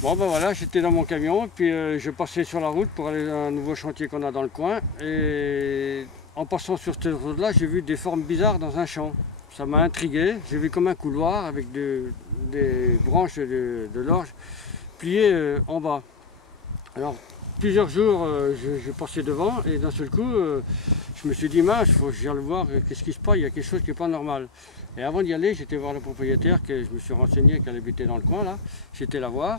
Bon ben voilà, j'étais dans mon camion, puis je passais sur la route pour aller à un nouveau chantier qu'on a dans le coin. Et en passant sur cette route-là, j'ai vu des formes bizarres dans un champ. Ça m'a intrigué. J'ai vu comme un couloir avec des branches de l'orge pliées en bas. Alors plusieurs jours, je passais devant et d'un seul coup, je me suis dit mince, il faut que j'aille le voir, qu'est-ce qui se passe, il y a quelque chose qui n'est pas normal. Et avant d'y aller, j'étais voir le propriétaire, que je me suis renseigné qu'elle habitait dans le coin là. J'étais la voir.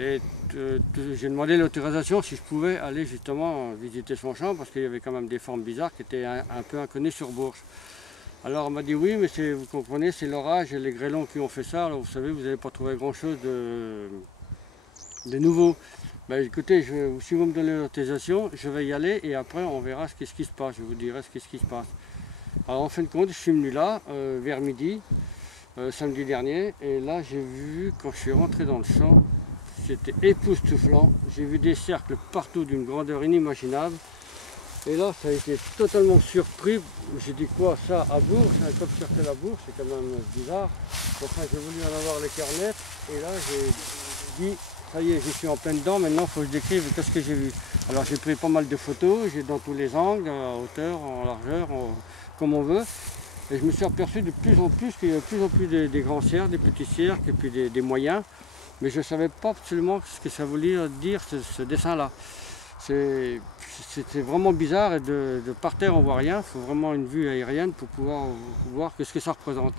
Et j'ai demandé l'autorisation si je pouvais aller justement visiter son champ parce qu'il y avait quand même des formes bizarres qui étaient un peu inconnues sur Bourges. Alors on m'a dit oui, mais vous comprenez, c'est l'orage et les grêlons qui ont fait ça. Alors vous savez, vous n'allez pas trouver grand chose de nouveau. Ben, écoutez, si vous me donnez l'autorisation, je vais y aller et après on verra ce qui se passe. Je vous dirai ce qui se passe. Alors en fin de compte, je suis venu là vers midi, samedi dernier, et là j'ai vu quand je suis rentré dans le champ. C'était époustouflant, j'ai vu des cercles partout d'une grandeur inimaginable. Et là, ça a été totalement surpris. J'ai dit quoi, ça à Bourges, un coq-circle à Bourges, c'est quand même bizarre. Enfin, j'ai voulu en avoir les cœurs nets. Et là, j'ai dit, ça y est, je suis en plein dedans, maintenant il faut que je décrive qu'est-ce que j'ai vu. Alors j'ai pris pas mal de photos, j'ai dans tous les angles, à hauteur, en largeur, comme on veut. Et je me suis aperçu de plus en plus qu'il y a de plus en plus des grands cercles, des petits cercles et puis des moyens. Mais je ne savais pas absolument ce que ça voulait dire ce dessin-là. C'était vraiment bizarre et de par terre on ne voit rien, il faut vraiment une vue aérienne pour pouvoir voir ce que ça représente.